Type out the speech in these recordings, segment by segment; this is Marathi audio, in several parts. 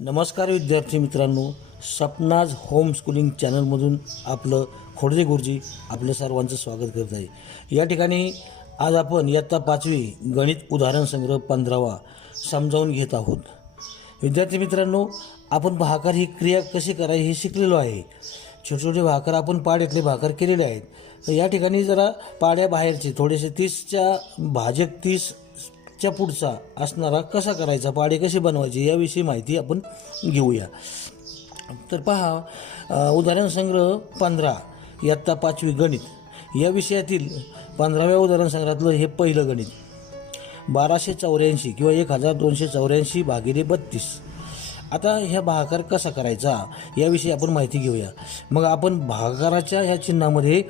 नमस्कार विद्यार्थी मित्रांनो, सपनाज होम स्कूलिंग चॅनलमधून आपलं खोडजे गुरुजी आपलं सर्वांचं स्वागत करत आहे। या ठिकाणी आज आपण इयत्ता 5वी गणित उदाहरण संग्रह 15वा समजावून घेत आहोत। विद्यार्थी मित्रांनो, आपण भाकर ही क्रिया कशी करायची हे शिकलेलो आहे। छोटे छोटे भाकर आपण पाड्यातले भाकर केलेले आहेत। तर या ठिकाणी जरा पाड्या बाहेरचे थोडेसे 30च्या भाजक 30च्या पुढचा असणारा कसा करायचा, पाडे कसे बनवायचे याविषयी माहिती आपण घेऊया। तर पहा, उदाहरण संग्रह 15 इयत्ता 5वी गणित या विषयातील 15व्या उदाहरण संग्रहातलं हे पहिलं गणित 1284 किंवा 1284 भागिले 32। आता ह्या भागाकार कसा करायचा याविषयी आपण माहिती घेऊया। मग आपण भागाकाराच्या ह्या चिन्हामध्ये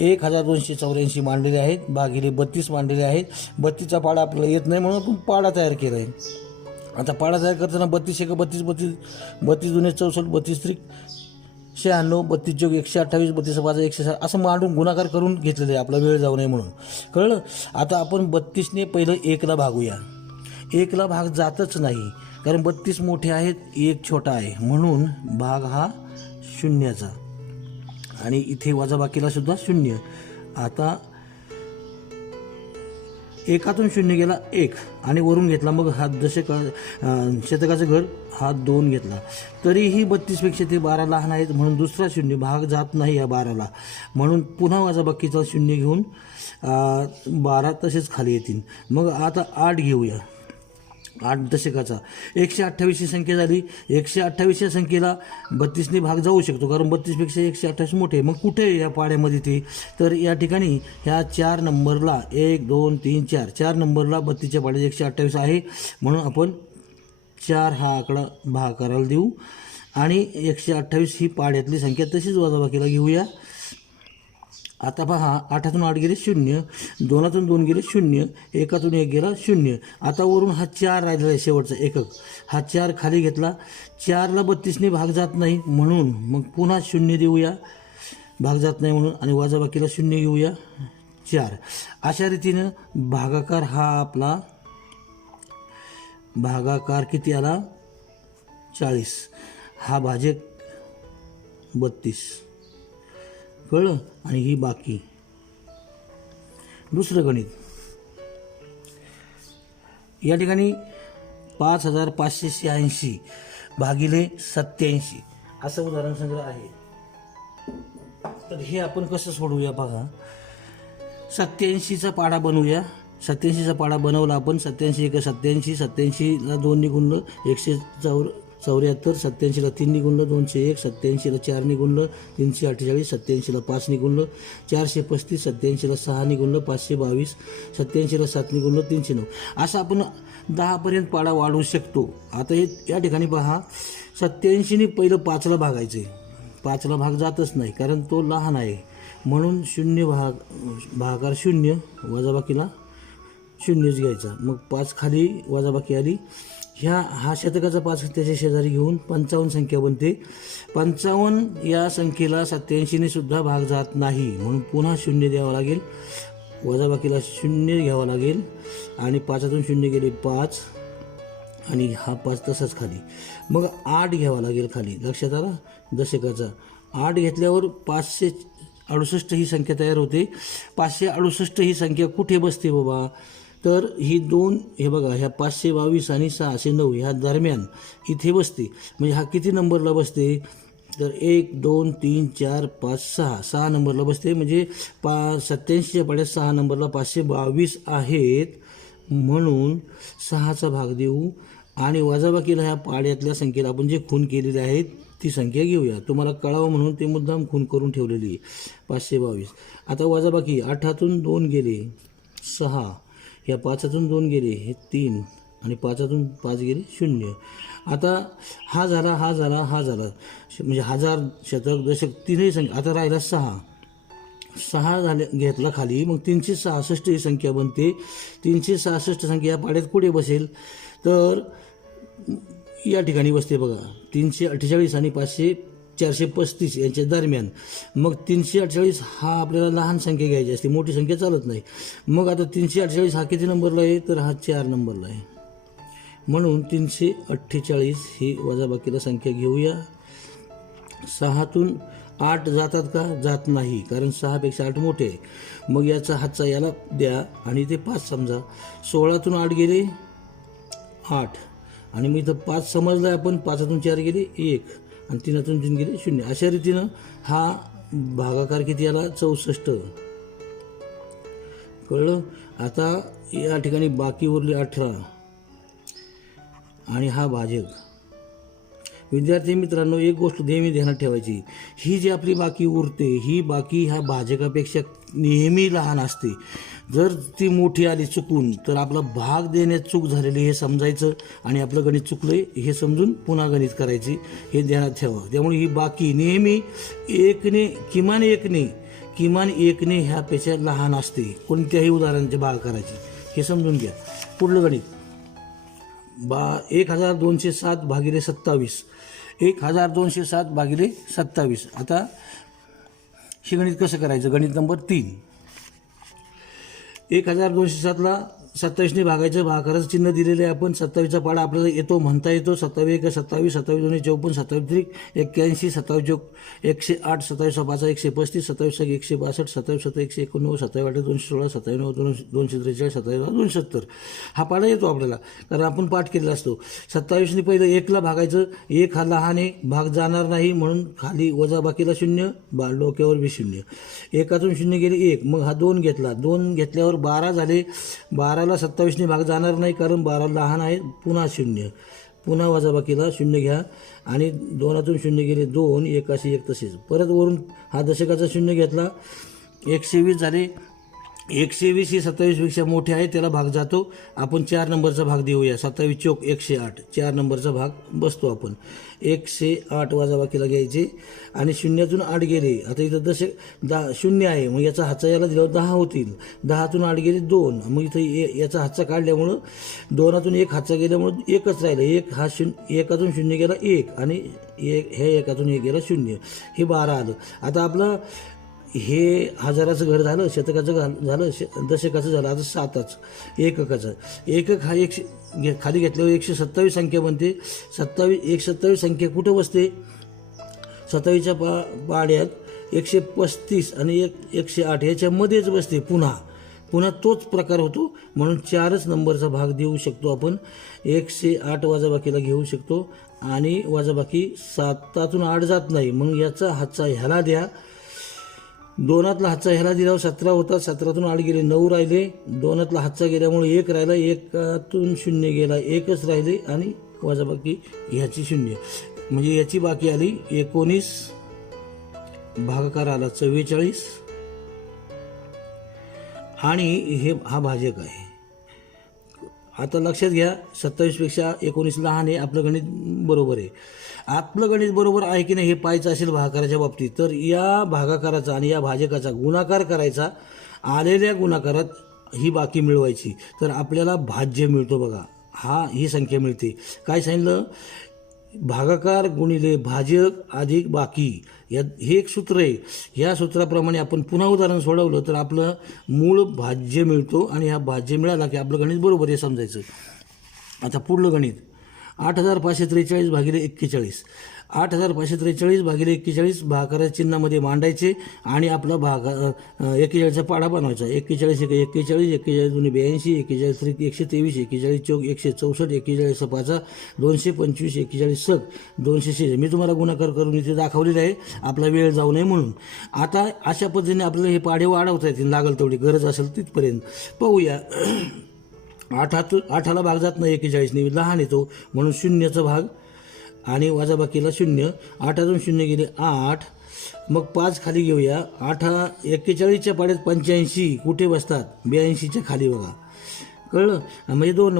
1284 मांडलेले आहेत, भागिले 32 मांडलेले आहेत। 32चा पाडा आपल्याला येत नाही म्हणून आपण पाडा तयार केला आहे। आता पाडा तयार करताना 32 1 32 32 32 दुने 64 32 त्रिक 96 32 जोग 128 32 5 160 असं मांडून गुणाकार करून घेतलेलं आहे, आपला वेळ जाऊ नये म्हणून। कळलं? आता आपण 32ने पहिलं 1ला भागूया। 1ला भाग जातच नाही कारण 32 मोठे आहेत, 1 छोटा आहे, म्हणून भाग हा शून्याचा आणि इथे वजाबाकीला सुद्धा शून्य। आता एकातून शून्य गेला 1 आणि वरून घेतला, मग हा शतकाचं घर हा 2 घेतला, तरीही 32पेक्षा ते 12 लहान आहेत म्हणून दुसरा शून्य, भाग जात नाही या 12ला, म्हणून पुन्हा वजाबाकीचा शून्य घेऊन 12 तसेच खाली येतील। मग आता 8 घेऊया। 8 दशकाचा 128 ही संख्या झाली। 128 या संख्येला 32ने भाग जाऊ शकतो कारण 32पेक्षा 128 मोठे। मग कुठे या पाड्यामध्ये ते, तर या ठिकाणी ह्या 4 नंबरला 1 2 3 4 नंबरला 32च्या पाड्यात 128 आहे, म्हणून आपण 4 हा आकडा भागाकाराला देऊ आणि 128 ही पाड्यातली संख्या तशीच वजाबाकीला घेऊया। आता पहा, 8तून 8 गेले 0, 2तून 2 गेले 0, 1तून 1 गेला 0। आता वरून हा 4 राहिलेला आहे शेवटचा एकक, हा 4 खाली घेतला। 4ला 32ने भाग जात नाही म्हणून मग पुन्हा 0 देऊया, भाग जात नाही म्हणून, आणि वजाबाकीला 0 घेऊया 4। अशा रीतीनं भागाकार हा आपला भागाकार किती आला 40, हा भाजक 32। कळलं? आणि ही बाकी। दुसरं गणित या ठिकाणी 5586 भागिले 87 असं उदाहरण संग्रह आहे। तर हे आपण कसं सोडवूया बघा। 87चा पाडा बनवूया। 87चा पाडा बनवला आपण। 87 1 87, 87ला 2 ने गुणलं 174, 87ला 3 ने गुणलं 201, 87ला 4 ने गुणलं 348, 87ला 5 ने गुणलं 435, 87ला 6 ने गुणलं 522, 87ला 7 ने गुणलं 309। असं आपण 10 पर्यंत पाडा वाढवू शकतो। आता हे या ठिकाणी पहा, 87ने पहिलं 5ला भागायचे, 5ला भाग जातच नाही कारण तो लहान आहे, म्हणून भागाकार 0, वजाबाकीला 0च घ्यायचा। मग 5 खाली वजाबाकी आली। हा शतकाचा 5 त्याच्या शेजारी घेऊन 55 संख्या बनते। 55 या संख्येला 87ने सुद्धा भाग जात नाही म्हणून पुन्हा 0 द्यावा लागेल, वजाबाकीला 0 घ्यावा लागेल, आणि 5तून 0 गेले 5 आणि हा 5 तसाच खाली। मग 8 घ्यावा लागेल खाली, लक्षात आला? दशकाचा 8 घेतल्यावर 568 ही संख्या तयार होते। 568 ही संख्या कुठे बसते बाबा, तर ही 2, हे बघा, ह्या 522 आणि 609 ह्या दरम्यान इथे बसते। म्हणजे हा किती नंबरला बसते, तर 1 2 3 4 5 6 नंबरला बसते। म्हणजे 87च्या पाड्यात 6 नंबरला 522 आहेत, म्हणून 6चा भाग देऊ आणि वजाबाकीला ह्या पाड्यातल्या संख्येला आपण जे खून केलेले आहेत ती संख्या घेऊया। तुम्हाला कळावं म्हणून ते मुद्दाम खून करून ठेवलेली आहे 522। आता वजाबाकी 8तून 2 गेले 6, या 5तून 2 गेले हे 3, आणि 5तून 5 गेले 0। आता हा झाला, हा झाला, हा झाला, म्हणजे 1000 शतक दशक तीनही संख्या। आता राहिला 6 झाले घेतला खाली, मग 366 ही संख्या बनते। 366 संख्या या पाड्यात कुठे बसेल, तर या ठिकाणी बसते बघा, 348 आणि 435 यांच्या दरम्यान। मग 348 हा आपल्याला लहान संख्या घ्यायची असते, मोठी संख्या चालत नाही। मग आता 348 हा किती नंबरला आहे, तर हा 4 नंबरला आहे, म्हणून 348 ही वजाबाकीला संख्या घेऊया. 6तून 8 जातात का? जात नाही, कारण 6पेक्षा 8 मोठे आहे. मग याचा हातचा याला द्या आणि ते 5 समजा. 16तून 8 गेले 8 आणि मग इथं 5 समजलं आहे आपण. 5तून 4 गेले 1 आणि 3तून 3 गेले 0. अशा रीतीनं हा भागाकार किती आला? 64. कळलं? आता या ठिकाणी बाकी उरली 18 आणि हा भाजक. विद्यार्थी मित्रांनो, एक गोष्ट नेहमी ध्यानात ठेवायची, ही जी आपली बाकी उरते ही बाकी ह्या भाजकापेक्षा नेहमी लहान असते. जर ती मोठी आली चुकून तर आपला भाग देण्यात चूक झालेली हे समजायचं आणि आपलं गणित चुकलंय हे समजून पुन्हा गणित करायची, हे ध्यानात ठेवा. त्यामुळे ही बाकी नेहमी किमान एकने ह्यापेक्षा लहान असते. कोणत्याही उदाहरणाचे भाग करायची हे समजून घ्या. पुढलं गणित 1207 भागिले 27. 1207 भागिले 27. आता हे गणित कसं करायचं? गणित नंबर 3. 1207ला 27ने भागायचं. भागाकाराचं चिन्ह दिलेलं आहे आपण. 27चा पाडा आपल्याला येतो, म्हणता येतो. 27 1 27, 27 2 54, 27 81, 27 चौक 108, 27 5 135, 27 162, 27 7 189, 27 216, 27 243, 27 270. हा पाडा येतो आपल्याला, कारण आपण पाठ केलेला असतो. 27ने पहिलं 1ला भागायचं. 1 हा लहान आहे, भाग जाणार नाही, म्हणून खाली वजाबाकीला 0, डोक्यावर बी 0. 1तून 0 गेले 1. मग हा 2 घेतला. 2 घेतल्यावर 12 झाले. 12ला 27ने भाग जाणार नाही, कारण 12 लहान आहे. पुन्हा 0. पुन्हा वजाबाकीला 0 घ्या आणि 2तून 0 गेले 2. 1 तसेच. परत वरून हा दशकाचा 0 घेतला. 120 झाले. 120 ही 27पेक्षा मोठे आहे, त्याला भाग जातो. आपण 4 नंबरचा भाग देऊया. 27 चौक 108. 4 नंबरचा भाग बसतो आपण. 108 वजाबाकीला घ्यायचे आणि 0तून 8 गेले. आता इथं 0 आहे, मग याचा हातचा याला दिल्यावर 10 होतील. 10तून 8 गेले 2. मग इथं याचा हातचा काढल्यामुळं 2तून 1 हातचा गेल्यामुळं 1च राहिलं. 1 हा 1तून 0 गेला 1 आणि हे 1तून 1 गेला 0. हे 12 आलं. आता आपलं हे हजाराचं घर झालं, शतकाचं झालं, दशकाचं झालं. आता 7च एककाचं. एकक हा खाली घेतल्यावर 127 संख्या बनते. 127 संख्या कुठं बसते? 27च्या पाड्यात 135 आणि 108 याच्यामध्येच बसते. पुन्हा तोच प्रकार होतो, म्हणून 4च नंबरचा भाग देऊ शकतो आपण. 108 वजाबाकीला घेऊ शकतो आणि वजाबाकी 7तून 8 जात नाही, मग याचा हातचा ह्याला द्या. 2तला हातचा ह्याला दिल्यावर 17 होता. 17तून 8 गेले 9 राहिले. 2तला हातचा गेल्यामुळे 1 राहिला. 1तून 0 गेला 1च राहिले आणि वजाबाकी ह्याची 0. म्हणजे याची बाकी आली 19. भागाकार आला 44 आणि हा भाजक आहे. आता लक्षात घ्या, 27पेक्षा 19 लहान आहे. आपलं गणित बरोबर आहे. आपलं गणित बरोबर आहे की नाही हे पाहायचं असेल भागाकाराच्या बाबतीत, तर या भागाकाराचा आणि या भाजकाचा गुणाकार करायचा. आलेल्या गुणाकारात ही बाकी मिळवायची, तर आपल्याला भाज्य मिळतो. बघा, ही संख्या मिळते. काय सांगितलं? भागाकार गुणिले भाजक अधिक बाकी, हे एक सूत्र आहे. ह्या सूत्राप्रमाणे आपण पुन्हा उदाहरण सोडवलं तर आपलं मूळ भाज्य मिळतो आणि हा भाज्य मिळाला की आपलं गणित बरोबर आहे समजायचं. आता पुढलं गणित 8543 भागिले 41. 8543 भागिले 41 भागाकाराच्या चिन्हामध्ये मांडायचे आणि आपला 41चा पाढा बनवायचा. 41 1 41, 41 2 82, 41 3 123, 41 चौक 164, 41 5 225, 41 सक 206. मी तुम्हाला गुणाकार करून इथे दाखवलेलं आहे, आपला वेळ जाऊ नये म्हणून. आता अशा पद्धतीने आपल्याला हे पाढे वाढवता येतील, लागल तेवढी गरज असेल तिथपर्यंत पाहूया. 8ला भाग जात नाही 41ने, लहान येतो म्हणून 0चा भाग आणि वजाबाकीला 0. 8तून 0 गेले 8. मग 5 खाली घेऊया. 41च्या पाड्यात 85 कुठे बसतात? 82च्या खाली. बघा, कळलं? म्हणजे 2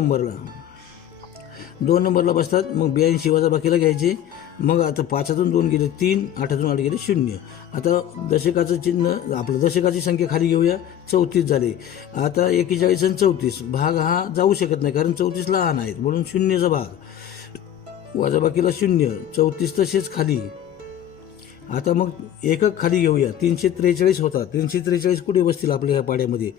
नंबरला बसतात. मग 82 वजाबाकीला घ्यायचे. मग आता 5तून 2 गेले 3, 8तून 8 गेले 0. आता दशकाचं चिन्ह, आपलं दशकाची संख्या खाली घेऊया. 34 झाले. आता 41 आणि 34 भाग हा जाऊ शकत नाही, कारण 34 लहान आहेत, म्हणून 0चा भाग वजाबाकीला 0. 34 तसेच खाली आता मग एकक खाली घेऊया. 343 होता. 343 कुठे बसतील आपल्या ह्या पाड्यामध्ये?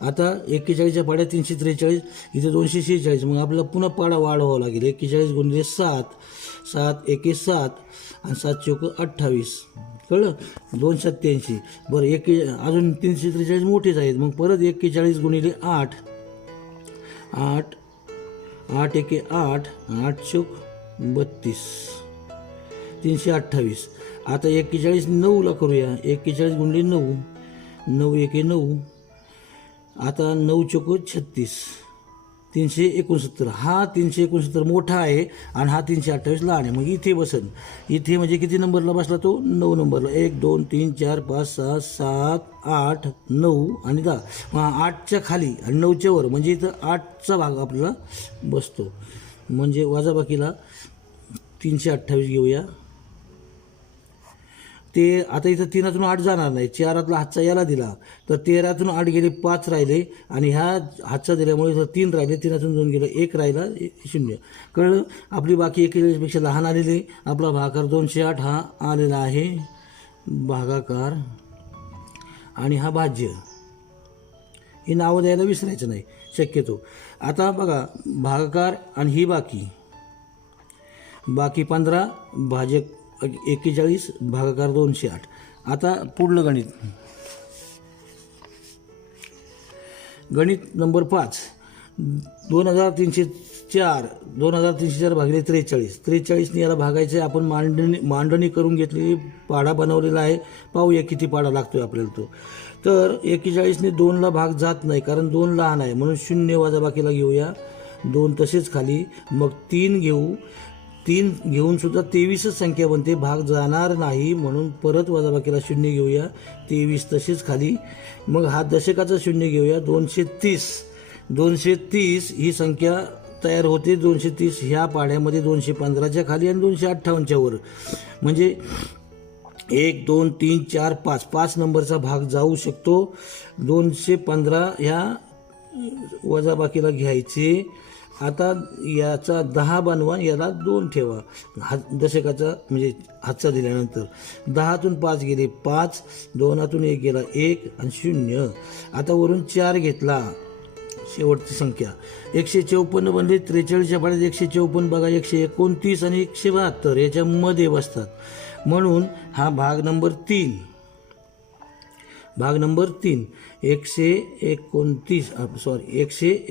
आता 41च्या पाड्यात 343, इथे 246. मग आपल्याला पुन्हा पाडा वाढवावा लागेल. 41 गुणिले 7, 7 एके 7 आणि 7 चौक 28. कळलं? 287. बरं, अजून 343 मोठेच आहेत. मग परत 41 गुणिले 8, 8 8 एके 8, 8 चौक 32, 328. आता 41 9ला करूया. 41 गुणिले 9, 9 एके 9, आता 9 चौक 36, 369. हा 369 मोठा आहे आणि हा 328 लहान आहे. मग इथे बसन. इथे म्हणजे किती नंबरला बसला तो? 9 नंबरला. 1 2 3 4 5 6 7 8 9 आणि 10. मग 8च्या खाली आणि 9च्या वर म्हणजे इथं 8चा भाग आपल्याला बसतो. म्हणजे वजाबाकीला 328 घेऊया. ते आता इथं 3तून 8 जाणार नाही. 4तला हातचा याला दिला तर 13तून 8 गेले, 5 राहिले आणि ह्या हातचा दिल्यामुळे इथं 3 राहिले. 3तून 2 गेले, 1 राहिला, 0. कळलं? आपली बाकी 41पेक्षा लहान आलेली. आपला भागाकार 208 हा आलेला आहे. भागाकार आणि हा भाज्य. ही नावं द्यायला विसरायचं नाही शक्यतो. आता बघा, भागाकार आणि ही बाकी 15, भाजक 41, भागाकार 208. आता पुढलं गणित नंबर 5. 2304 भागिले 43. 43ने याला भागायचं आहे. आपण मांडणी करून घेतलेली पाढा बनवलेला आहे. पाहूया किती पाढा लागतोय आपल्याला तो. तर 41ने 2ला भाग जात नाही कारण 2 लहान आहे म्हणून 0 वजाबाकीला घेऊया. 2 तसेच खाली. मग 3 घेऊ. 3 घेऊन सुद्धा 23च संख्या बनते. भाग जाणार नाही म्हणून परत वजाबाकीला 0 घेऊया. 23 तसेच खाली. मग हा दशकाचा 0 घेऊया. 230 ही संख्या तयार होते. 230 ह्या पाढ्यामध्ये 215च्या खाली आणि 258च्या वर. म्हणजे 1 2 3 4 5 5 नंबरचा भाग जाऊ शकतो. 215 ह्या वजाबाकीला घ्यायचे. आता याचा 10 बनवा, याला 2 ठेवा. दशकाचा म्हणजे हातचा दिल्यानंतर 10तून 5 गेले 5, 2तून 1 गेला 1 आणि 0. आता वरून 4 घेतला. शेवटची संख्या 154 बनले. 43च्या पाड्यात 154 बघा, 129 आणि 172 याच्यामध्ये बसतात. म्हणून हा भाग नंबर 3.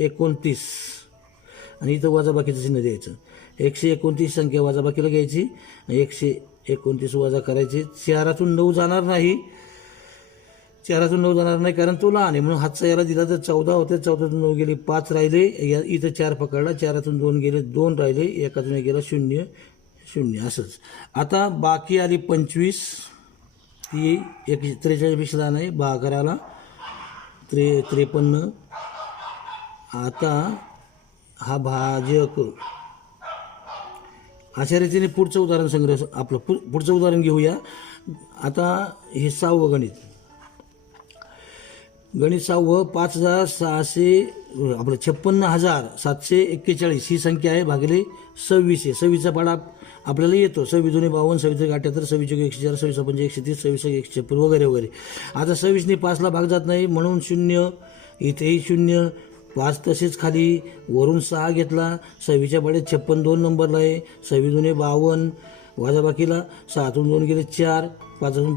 129 आणि इथं वजाबाकीचं चिन्ह द्यायचं. 129 संख्या वजाबाकीला घ्यायची. 129 वजा करायचे. 4तून 9 जाणार नाही. 4तून 9 जाणार नाही कारण तो लहान आहे म्हणून हातचा याला दिला तर 14 होते. 14तून 9 गेले 5 राहिले. इथं 4 पकडला. 4तून 2 गेले 2 राहिले. 1तून 1 गेला 0 0 असंच. आता बाकी आली 25. ती 43पेक्षा लहान आहे. भागाकाराला 53. आता हा भाजक. अशा रीतीने पुढचं उदाहरण संग्रह आपलं पुढचं उदाहरण घेऊया. आता हे 6वं गणित 6वं. 5600 आपलं 56,741 ही संख्या आहे भागिले 26 आहे. 26चा पाडा आपल्याला येतो. 26 2 52, 26 78, 26 104, 26 5 130, 26 156 वगैरे वगैरे. आता 26ने 5ला भाग जात नाही म्हणून 0. इथेही 0. 5 तसेच खाली. वरून 6 घेतला. 26च्या पाड्यात 56 2 नंबरला आहे. 26 2 52 वजाबाकीला 6तून 2 गेले 4, 5तून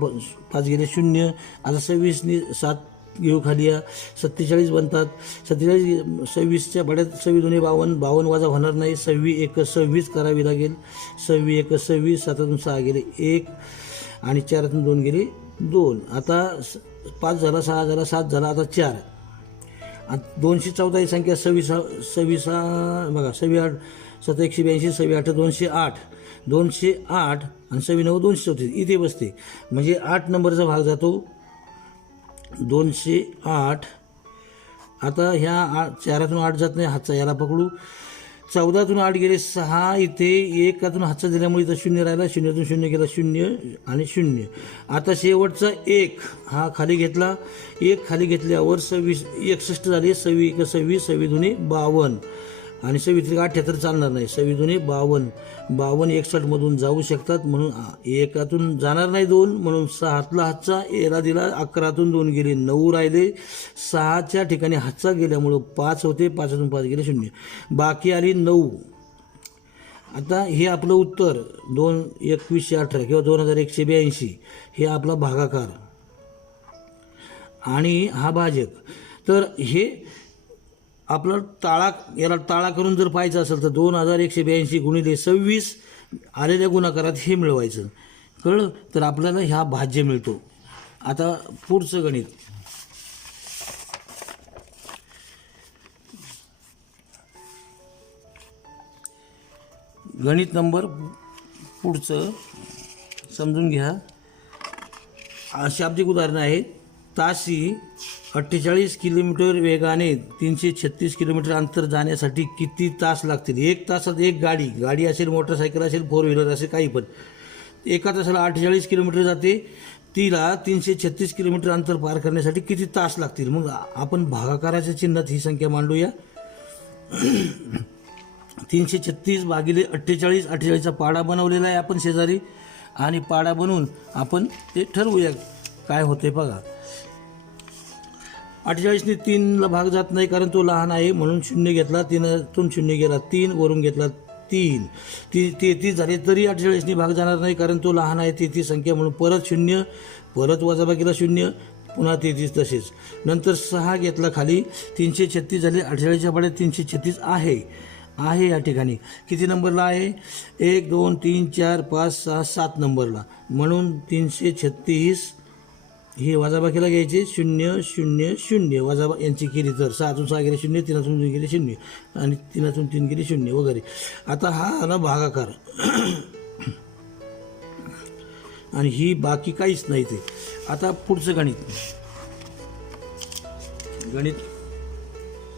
5 गेले 0. आता 26ने 7 घेऊ खाली या. 47 बनतात. 47 26च्या पाड्यात 26 2 52 52 वजा होणार नाही. 26 1 26 करावी लागेल. 26 1 26. 7तून 6 गेले 1 आणि 4तून 2 गेले 2. आता 5 झाला, 6 झाला, 7 झाला. आता 4. 214 ही संख्या 26 बघा. 28 7 182, 28 208, 208 आणि 29 234 इथे बसते. म्हणजे 8 नंबरचा भाग जातो 208. आता ह्या 4तून 8 जात नाही. हातचा याला पकडू. 14तून 8 गेले 6. इथे 1तून हातचा दिल्यामुळे इथं 0 राहिला. 0तून 0 गेला 0 आणि 0. आता शेवटचा 1 हा खाली घेतला. 1 खाली घेतल्यावर 61 झाले. 26 1 26, 26 2 52 आणि 26-78 चालणार नाही. 26-52 61 जाऊ शकतात म्हणून एकातून जाणार नाही 2 म्हणून 6 हातला हातचा एरा दिला, 11तून 2 गेले 9 राहिले, 6च्या ठिकाणी हातचा गेल्यामुळं 5 होते, 5तून 5 गेले 0, बाकी आली 9. आता हे आपलं उत्तर 2,2118 किंवा 2,182 हे आपला भागाकार आणि हा भाजक. तर हे आपलं याला टाळा करून जर पाहायचं असेल तर 2,182 गुणिले 26 आलेल्या गुणाकारात हे मिळवायचं. कळलं? तर आपल्याला ह्या भाज्य मिळतो. आता पुढचं गणित. गणित नंबर पुढचं समजून घ्या. शाब्दिक उदाहरण आहे. ताशी 48 किलोमीटर वेगाने 336 किलोमीटर अंतर जाण्यासाठी किती तास लागतील? 1 तासात एक गाडी असेल, मोटरसायकल असेल, 4 व्हीलर असेल, काही पण एका तासाला 48 किलोमीटर जाते. तिला 336 किलोमीटर अंतर पार करण्यासाठी किती तास लागतील? मग आपण भागाकाराच्या चिन्हात ही संख्या मांडूया. 336 भागिले 48, 48चा पाडा बनवलेला आहे आपण शेजारी, आणि पाडा बनवून आपण ते ठरवूया काय होते. बघा, 48ने 3ला भाग जात नाही कारण तो लहान आहे म्हणून 0 घेतला, 3तून 0 गेला 3, वरून घेतला 3, 33 झाले तरी 48ने भाग जाणार नाही कारण तो लहान आहे, 33 संख्या म्हणून परत 0, परत वजाबाकीला 0, पुन्हा 33 तसेच. नंतर 6 घेतला खाली, 336 झाले, 48च्या पाड्यात 336 आहे या ठिकाणी. किती नंबरला आहे? 1 2 3 4 5 6 7 नंबरला, म्हणून 336 हे वजाबाकीला घ्यायचे 0 0 0 वजाबा यांची केली तर 6तून 6 गेले 0, 3तून 2 गेले 0 आणि 3तून 3 गेले 0 वगैरे. आता हा आला भागाकार आणि ही बाकी काहीच नाही ते. आता पुढचं गणित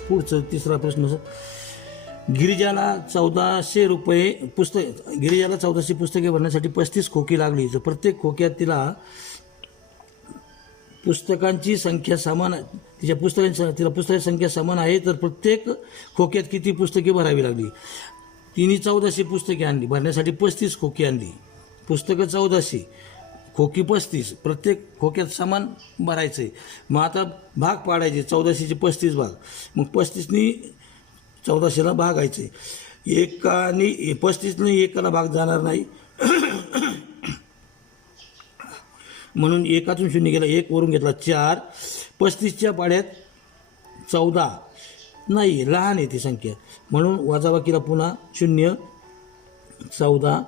पुढचं तिसरा प्रश्न. गिरिजाला 1400 रुपये गिरिजाला 1400 पुस्तके भरण्यासाठी 35 खोकी लागली. तर प्रत्येक खोक्यात तिला पुस्तकांची संख्या समान, तिला पुस्तकांची संख्या समान आहे. तर प्रत्येक खोक्यात किती पुस्तके भरावी लागली? तिने 1400 पुस्तके आणली, भरण्यासाठी 35 खोकी आणली. पुस्तकं 1400, खोकी 35, प्रत्येक खोक्यात समान भरायचे. मग आता भाग पाडायचे, 1400चे 35 भाग, मग 35नी 1400ला भागायचे. 35ने 1ला भाग जाणार नाही म्हणून 1तून 0 गेला, 1 वरून घेतला 4, 35च्या पाड्यात 14 नाही, लहान आहे ती संख्या म्हणून वजाबाकीला पुन्हा 0 14.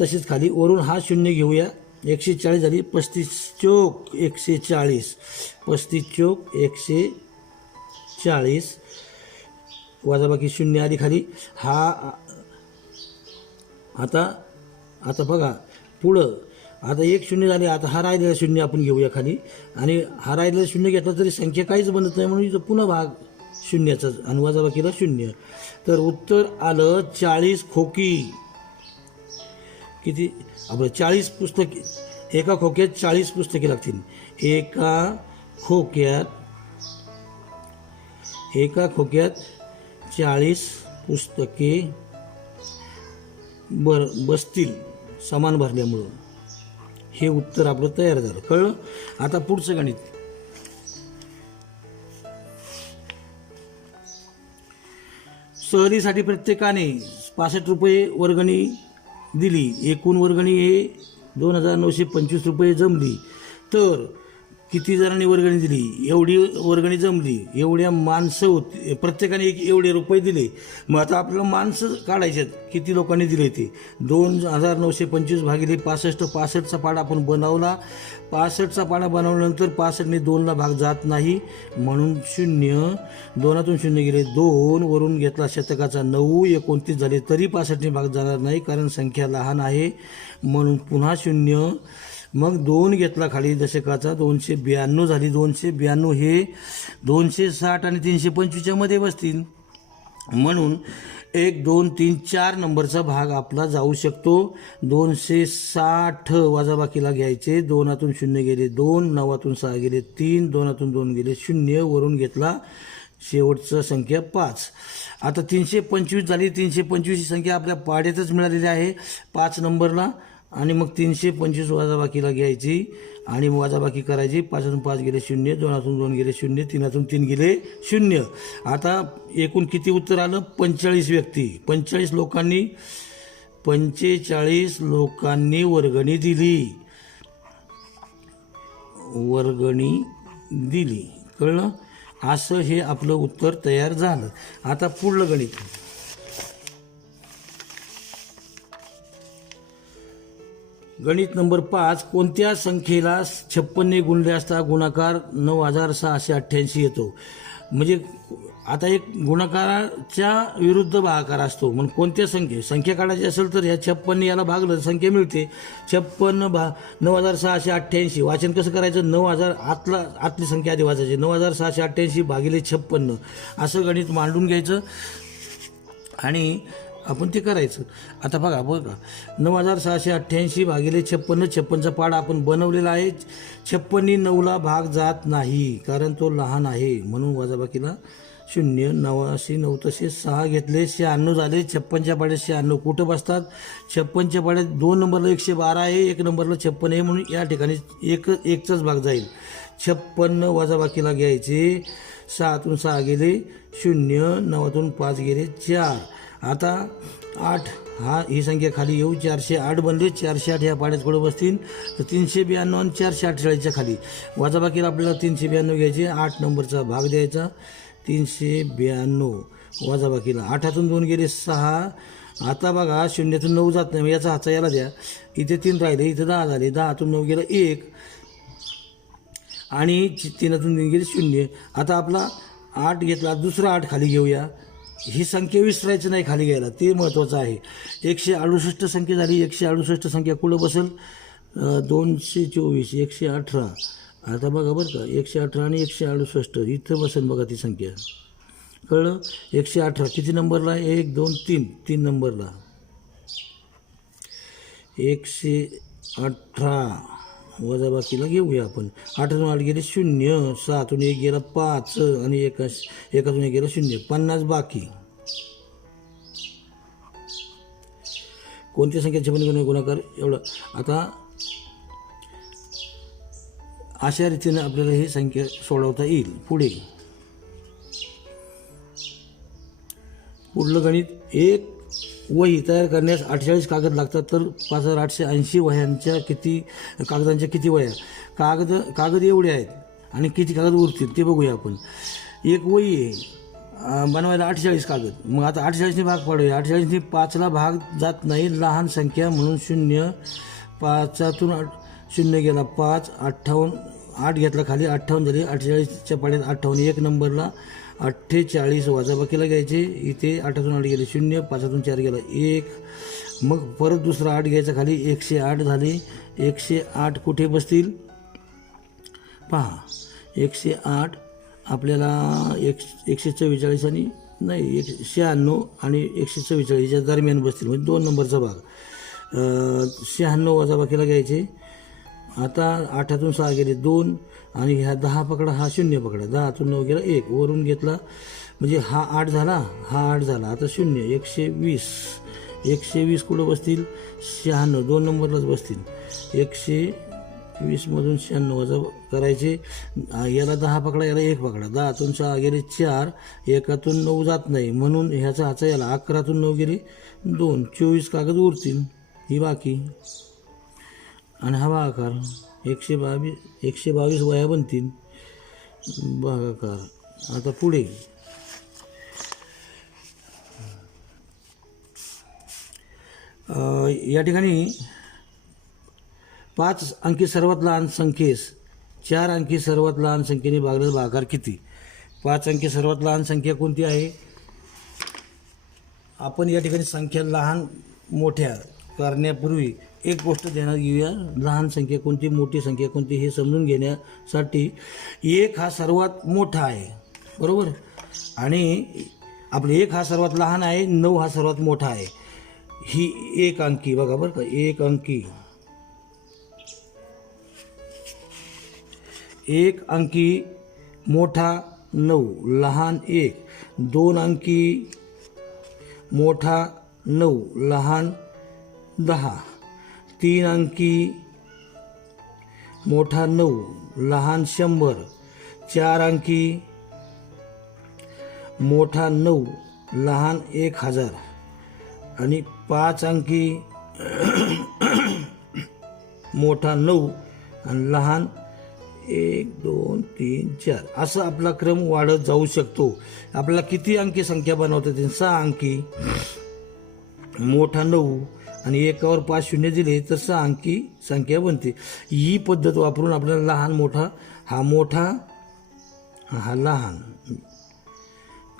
तसेच खाली वरून हा 0 घेऊया, 140 झाली, 35 चोक 140, 35 चोक 140 वजाबाकी 0 आली खाली. हा आता बघा पुढं, आता 1 0 झाले. आता हा राहिलेला 0 आपण घेऊया खाली, आणि हा राहिलेला 0 घेतला तरी संख्या काहीच बनत नाही म्हणून इथं पुन्हा भाग 0चा आणि वजाबाकीला 0. तर उत्तर आलं 40 खोकी. किती आपलं 40 पुस्तके, एका खोक्यात 40 पुस्तके लागतील. एका खोक्यात 40 पुस्तके बसतील समान भरल्यामुळं. हे उत्तर आपलं तयार झालं. कळलं? आता पुढचं गणित. सहलीसाठी प्रत्येकाने 65 रुपये वर्गणी दिली. एकूण वर्गणी हे 2,925 रुपये जमली. तर किती जणांनी वर्गणी दिली? एवढी वर्गणी जमली, एवढ्या माणसं होती, प्रत्येकाने एवढे रुपये दिले. मग आता आपल्याला माणसं काढायचे, किती लोकांनी दिले ते. 2,925 भागिले 65, 65चा पाडा आपण बनवला. 65चा पाडा बनवल्यानंतर 65ने 2ला भाग जात नाही म्हणून 0, 2तून 0 गेले 2, वरून घेतला शतकाचा 9, 29 झाले तरी 65ने भाग जाणार नाही कारण संख्या लहान आहे म्हणून पुन्हा 0. मग 2 घेतला खाली दशकाचा, 292 झाली. 292 हे 260 आणि 325च्या मध्ये बसतील म्हणून 1 2 3 4 नंबरचा भाग आपला जाऊ शकतो. 260 वजाबाकीला घ्यायचे, 2तून 0 गेले 2, 9तून 6 गेले 3, 2तून 2 गेले 0, वरून घेतला शेवटचं संख्या 5. आता 325 झाली. 325 ही संख्या आपल्या पाड्यातच मिळालेली आहे 5 नंबरला. आणि मग 325 वजाबाकीला घ्यायची आणि वजाबाकी करायची. 5तून 5 गेले 0, 2तून 2 गेले 0, 3तून 3 गेले 0. आता एकूण किती उत्तर आलं? 45 व्यक्ती, 45 लोकांनी वर्गणी दिली. कळलं? असं हे आपलं उत्तर तयार झालं. आता पुढलं गणित. गणित नंबर 5. कोणत्या संख्येला 56 गुणले असता गुणाकार 9688 येतो? म्हणजे आता एक गुणाकाराच्या विरुद्ध भागाकार असतो. म्हणून कोणत्या संख्या काढायची असेल तर ह्या 56 याला भागलं संख्या मिळते. 56 9688. वाचन कसं करायचं? 9000 आतली संख्या आधी वाचायची. 9688 भागिले 56 असं गणित मांडून घ्यायचं आणि आपण ते करायचं. आता बघा 9688 भागिले 56. 56चा पाडा आपण बनवलेला आहे. 56नी 9ला भाग जात नाही कारण तो लहान आहे, म्हणून वजाबाकीला 0. 9 तसे 6 घेतले 96 झाले. 56च्या पाड्यात 96 कुठं बसतात? 56च्या पाड्यात 2 नंबरला 112 आहे, 1 नंबरला 56 आहे, म्हणून या ठिकाणी एकचाच भाग जाईल. 56 वजाबाकीला घ्यायचे. 6तून 6 गेले 0, 9तून 5 गेले 4. आता 8 ही संख्या खाली येऊ. 408 बनले. 408 ह्या पाड्यात कुठं बसतील तर 392 आणि 448च्या खाली. वजाबाकीला आपल्याला 392 घ्यायचे. 8 नंबरचा भाग द्यायचा. 392 वजाबाकीला 8तून 2 गेले 6. आता बघा 0तून 9 जात नाही, याचा हातचा याला द्या. इथे 3 राहिले, इथे 10 झाले. 10तून 9 गेलं 1 आणि 3तून 3 गेले 0. आता आपला 8 घेतला, दुसरा 8 खाली घेऊया. ही संख्या विसरायचं नाही खाली घ्यायला, ते महत्त्वाचं आहे. 168 संख्या झाली. 168 संख्या कुठं बसेल? 224 118. आता बघा बरं का, 118 आणि 168 इथं बसेल बघा ती संख्या. कळलं? 118 किती नंबरला? 1 2 3 3 नंबरला. 118 वजाबाकीला घेऊया आपण. 8तून 8 गेले 0, 6तून 1 गेला 5 आणि 1तून 1 गेला 0. 50 बाकी. कोणत्या संख्या 56 गुणाकार एवढं? आता अशा रीतीने आपल्याला ही संख्या सोडवता येईल. पुढलं गणित. एक वही तयार करण्यास 48 कागद लागतात, तर 5880 वह्यांच्या कागदांच्या किती वह्या? कागद एवढे आहेत आणि किती कागद उरतील ते बघूया आपण. एक वही आहे बनवायला 48 कागद. मग आता 48ने भाग पाडूया. 48ने 5ला भाग जात नाही, लहान संख्या म्हणून 0. 5तून 0 गेला 5. 58 8 घेतला खाली 58 झाले. 48च्या पाड्यात 58. 1 नंबरला 48 वजाबाकीला घ्यायचे. इथे 8तून 8 गेले 0, 5तून 4 गेला 1. मग परत दुसरा 8 घ्यायचा खाली. 108 झाले. 108 कुठे बसतील पहा. 108 आपल्याला 144 आणि नाही 196 आणि 144 दरम्यान बसतील, म्हणजे 2 नंबरचा भाग. 96 वजाबाकीला घ्यायचे. आता 8तून 6 गेले 2 आणि ह्या 10 पकडा, हा 0 पकडा. 10तून 9 गेला 1 वरून घेतला, म्हणजे हा 8 झाला, हा 8 झाला. आता 0 120 कुठं बसतील? 96 2 नंबरलाच बसतील. 120मधून 96 वजा करायचे. याला 10 पकडा, याला 1 पकडा. 10तून 6 गेले 4, 1तून 9 जात नाही, म्हणून ह्याचा हाचा याला. 11तून 9 गेले 2, 24 कागद उरतील. ही बाकी आणि हा भागाकार. 122 वह्या बनतील भागाकार. आता पुढे या ठिकाणी 5 अंकी सर्वात लहान संख्येस 4 अंकी सर्वात लहान संख्येने भागलेला भागाकार किती? 5 अंकी सर्वात लहान संख्या कोणती आहे? आपण या ठिकाणी संख्या लहान मोठ्या करण्यापूर्वी एक गोष्ट ध्यानात घेऊया. लहान संख्या कोणती, मोठी संख्या कोणती हे समजून घेण्यासाठी 1 हा सर्वात मोठा आहे, बरोबर, आणि आपले 1 हा सर्वात लहान आहे, 9 हा सर्वात मोठा आहे. ही 1 अंकी बघा बरं का, 1 अंकी मोठा 9 लहान 1, 2 अंकी मोठा 9 लहान 10, 3 अंकी मोठा 9 लहान 100, 4 अंकी मोठा 9 लहान 1000 आणि 5 अंकी मोठा 9 आणि लहान 1 2 3 4 असं आपला क्रम वाढत जाऊ शकतो. आपल्याला किती अंकी संख्या बनवता येते? 6 अंकी मोठा 9 आणि एकावर 5 शून्य दिले तर 6 अंकी संख्या बनते. ही पद्धत वापरून आपल्याला लहान मोठा हा मोठा हा लहान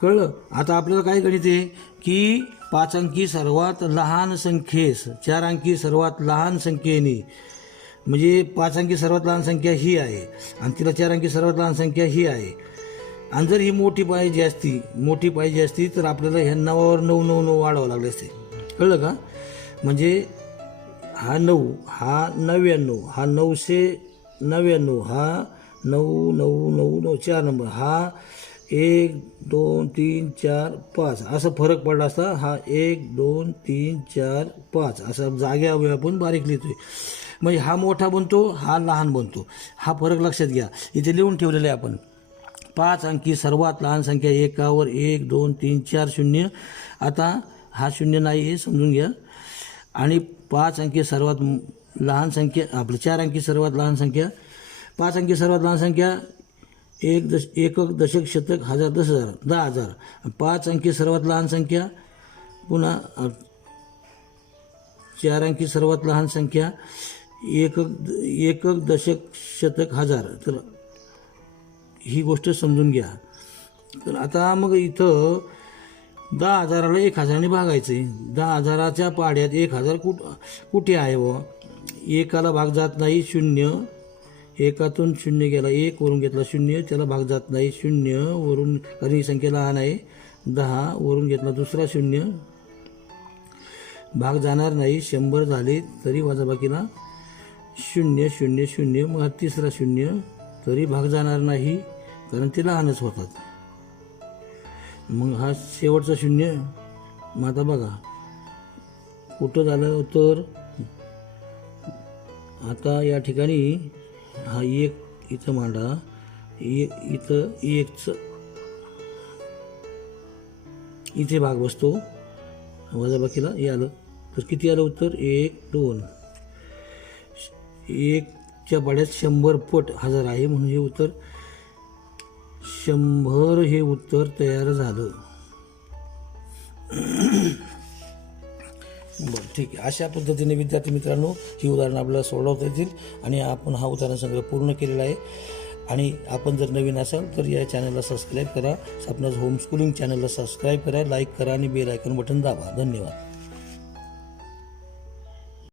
कळलं. आता आपल्याला काय गणित आहे की 5 अंकी सर्वात लहान संख्येस 4 अंकी सर्वात लहान संख्येने, म्हणजे 5 अंकी सर्वात लहान संख्या ही आहे आणि तिला 4 अंकी सर्वात लहान संख्या ही आहे. आणि जर ही मोठी पाहिजे असती तर आपल्याला ह्या 9वर 9 9 9 वाढवावं लागले असते. कळलं का? म्हणजे हा 9 हा 99 हा 999 हा 9999 4 नंबर हा 1 2 3 4 5 असा फरक पडला असता. हा 1 2 3 4 5 असा जागेअभावी आपण बारीक लिहितोय. म्हणजे हा मोठा बनतो हा लहान बनतो. हा फरक लक्षात घ्या. इथे लिहून ठेवलेला आहे आपण. 5 अंकी सर्वात लहान संख्या एकावर 1 2 3 4 शून्य. आता हा शून्य नाही हे समजून घ्या. आणि 5 अंकी सर्वात लहान संख्या आपलं 4 अंकी सर्वात लहान संख्या 5 अंकी सर्वात लहान संख्या एकक दशक शतक हजार 10,000. 5 अंकी सर्वात लहान संख्या पुन्हा 4 अंकी सर्वात लहान संख्या एकक दशक शतक हजार. तर ही गोष्ट समजून घ्या. तर आता मग इथं 10,000ला 1,000ने भागायचं आहे. 10,000च्या पाड्यात 1,000 कुठे आहे व? एकाला भाग जात नाही शून्य. एकातून शून्य गेला 1 वरून घेतला शून्य त्याला भाग जात नाही. 0 वरून कारण ही संख्या लहान आहे 10 वरून घेतला दुसरा शून्य भाग जाणार नाही. 100 झाले तरी वजाबाकीला 0 0 0 मग तिसरा शून्य तरी भाग जाणार नाही कारण ते लहानच होतात. मग हा शेवटचा शून्य. मग आता बघा कुठं झालं तर आता या ठिकाणी हा 1 इथं मांडा. इथं 1चं इथे भाग बसतो वजाबाकीला हे आलं तर किती आलं उत्तर? 1 2. 1च्या पाड्यात 100 पट 1000 आहे म्हणून हे उत्तर 100 हे उत्तर तयार झालं. बरं ठीक आहे. अशा पद्धतीने विद्यार्थी मित्रांनो ही उदाहरणं आपल्याला सोडवता येतील आणि आपण हा उदाहरण संग्रह पूर्ण केलेला आहे. आणि आपण जर नवीन असाल तर या चॅनलला सबस्क्राईब करा. सपनाज होम स्कूलिंग चॅनलला सबस्क्राईब करा, लाईक करा आणि बेल आयकॉन बटन दाबा. धन्यवाद.